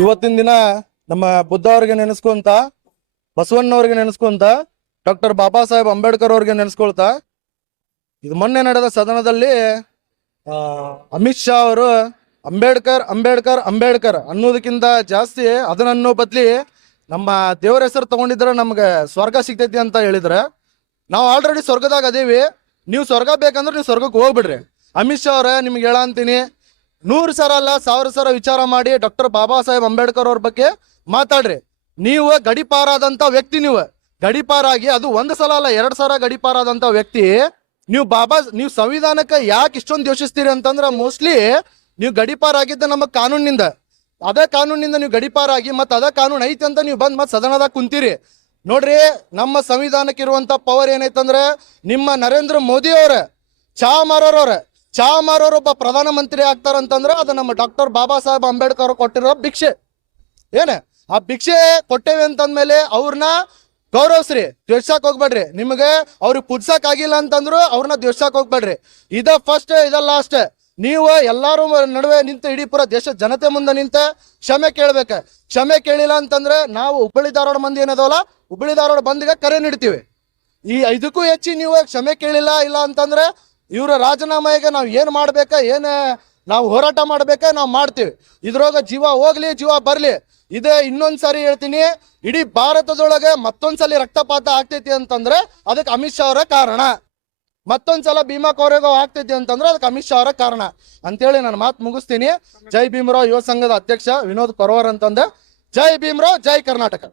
ಇವತ್ತಿನ ದಿನ ನಮ್ಮ ಬುದ್ಧ ಅವ್ರಿಗೆ ನೆನೆಸ್ಕೊಂತ, ಬಸವಣ್ಣವ್ರಿಗೆ ನೆನೆಸ್ಕೊಂತ, ಡಾಕ್ಟರ್ ಬಾಬಾ ಸಾಹೇಬ್ ಅಂಬೇಡ್ಕರ್ ಅವ್ರಿಗೆ ನೆನೆಸ್ಕೊಳ್ತಾ, ಇದು ಮೊನ್ನೆ ನಡೆದ ಸದನದಲ್ಲಿ ಅಮಿತ್ ಶಾ ಅವರು ಅಂಬೇಡ್ಕರ್ ಅಂಬೇಡ್ಕರ್ ಅಂಬೇಡ್ಕರ್ ಅನ್ನೋದಕ್ಕಿಂತ ಜಾಸ್ತಿ ಅದನ್ನೋ ಬದ್ಲಿ ನಮ್ಮ ದೇವರ ಹೆಸರು ತಗೊಂಡಿದ್ರೆ ನಮ್ಗೆ ಸ್ವರ್ಗ ಸಿಗ್ತೈತಿ ಅಂತ ಹೇಳಿದ್ರೆ, ನಾವು ಆಲ್ರೆಡಿ ಸ್ವರ್ಗದಾಗ ಅದೇವಿ. ನೀವು ಸ್ವರ್ಗ ಬೇಕಂದ್ರೆ ನೀವು ಸ್ವರ್ಗಕ್ಕೆ ಹೋಗ್ಬಿಡ್ರಿ. ಅಮಿತ್ ಶಾ ಅವ್ರೆ, ನಿಮ್ಗೆ ಹೇಳ ಅಂತೀನಿ, 100 ಸಲ ಅಲ್ಲ 1000 ಸಲ ವಿಚಾರ ಮಾಡಿ ಡಾಕ್ಟರ್ ಬಾಬಾ ಸಾಹೇಬ್ ಅಂಬೇಡ್ಕರ್ ಅವ್ರ ಬಗ್ಗೆ ಮಾತಾಡ್ರಿ. ನೀವು ಗಡಿಪಾರಾದಂತ ವ್ಯಕ್ತಿ, ನೀವು ಗಡಿಪಾರಾಗಿ ಅದು 1 ಸಲ ಅಲ್ಲ 2 ಸಲ ಗಡಿಪಾರಾದಂತ ವ್ಯಕ್ತಿ. ನೀವು ಸಂವಿಧಾನಕ್ಕೆ ಯಾಕೆ ಇಷ್ಟೊಂದು ದ್ವೇಷಿಸ್ತೀರಿ ಅಂತಂದ್ರೆ, ಮೋಸ್ಟ್ಲಿ ನೀವು ಗಡಿಪಾರಾಗಿದ್ದ ನಮ್ಮ ಕಾನೂನಿನಿಂದ, ಅದೇ ಕಾನೂನಿನಿಂದ ನೀವು ಗಡಿಪಾರಾಗಿ ಮತ್ತೆ ಅದೇ ಕಾನೂನು ಐತಿ ಅಂತ ನೀವು ಬಂದ್ ಮತ್ತೆ ಸದನದಾಗ ಕುಂತೀರಿ. ನೋಡ್ರಿ, ನಮ್ಮ ಸಂವಿಧಾನಕ್ಕೆ ಇರುವಂತ ಪವರ್ ಏನೈತಂದ್ರೆ, ನಿಮ್ಮ ನರೇಂದ್ರ ಮೋದಿ ಅವರ ಚಾ ಮಾರೋರೊಬ್ಬ ಪ್ರಧಾನ ಮಂತ್ರಿ ಆಗ್ತಾರಂತಂದ್ರೆ ಅದು ನಮ್ಮ ಡಾಕ್ಟರ್ ಬಾಬಾ ಸಾಹೇಬ್ ಅಂಬೇಡ್ಕರ್ ಕೊಟ್ಟಿರೋ ಭಿಕ್ಷೆ. ಏನ ಆ ಭಿಕ್ಷೆ ಕೊಟ್ಟೇವೆ ಅಂತಂದ್ಮೇಲೆ ಅವ್ರನ್ನ ಗೌರವಿಸ್ರಿ, ದ್ವೇಷಕ್ ಹೋಗ್ಬೇಡ್ರಿ. ನಿಮಗೆ ಅವ್ರಿಗೆ ಪೂಜ್ಸಕ್ ಆಗಿಲ್ಲ ಅಂತಂದ್ರು ಅವ್ರನ್ನ ದ್ವೇಷಕ್ ಹೋಗ್ಬೇಡ್ರಿ. ಇದ ಫಸ್ಟ್, ಇದ ಲಾಸ್ಟ್. ನೀವು ಎಲ್ಲಾರು ನಡುವೆ ನಿಂತ ಇಡೀ ಪೂರ ದೇಶದ ಜನತೆ ಮುಂದೆ ನಿಂತ ಕ್ಷಮೆ ಕೇಳ್ಬೇಕ. ಕ್ಷಮೆ ಕೇಳಿಲ್ಲ ಅಂತಂದ್ರೆ ನಾವು ಹುಬ್ಬಳ್ಳಿ ಧಾರವಾಡ ಮಂದಿ ಏನದವಲ್ಲ, ಹುಬ್ಬಳ್ಳಿ ಧಾರವಾಡ ಬಂದಿಗೆ ಕರೆ ನೀಡ್ತೀವಿ. ಈ ಇದಕ್ಕೂ ಹೆಚ್ಚಿ ನೀವು ಕ್ಷಮೆ ಕೇಳಿಲ್ಲ ಇಲ್ಲ ಅಂತಂದ್ರೆ ಇವ್ರ ರಾಜೀನಾಮೆಗೆ ನಾವು ಏನ್ ಮಾಡ್ಬೇಕ, ನಾವು ಹೋರಾಟ ಮಾಡ್ಬೇಕ, ನಾವು ಮಾಡ್ತೀವಿ. ಇದ್ರೊಳಗ ಜೀವ ಹೋಗ್ಲಿ ಜೀವ ಬರ್ಲಿ. ಇದೇ ಇನ್ನೊಂದ್ಸರಿ ಹೇಳ್ತೀನಿ, ಇಡೀ ಭಾರತದೊಳಗೆ ಮತ್ತೊಂದ್ಸಲಿ ರಕ್ತಪಾತ ಆಗ್ತೈತಿ ಅಂತಂದ್ರೆ ಅದಕ್ಕೆ ಅಮಿತ್ ಶಾ ಅವರ ಕಾರಣ. ಮತ್ತೊಂದ್ಸಲ ಭೀಮಾ ಕೋರೆಗಾಂವ್ ಆಗ್ತೈತಿ ಅಂತಂದ್ರೆ ಅದಕ್ಕೆ ಅಮಿತ್ ಶಾ ಅವರ ಕಾರಣ ಅಂತೇಳಿ ನಾನು ಮಾತು ಮುಗಿಸ್ತೀನಿ. ಜೈ ಭೀಮರಾವ್ ಯುವ ಸಂಘದ ಅಧ್ಯಕ್ಷ ವಿನೋದ್ ಕೊರವರ್ ಅಂತಂದೆ. ಜೈ ಭೀಮರಾವ್, ಜೈ ಕರ್ನಾಟಕ.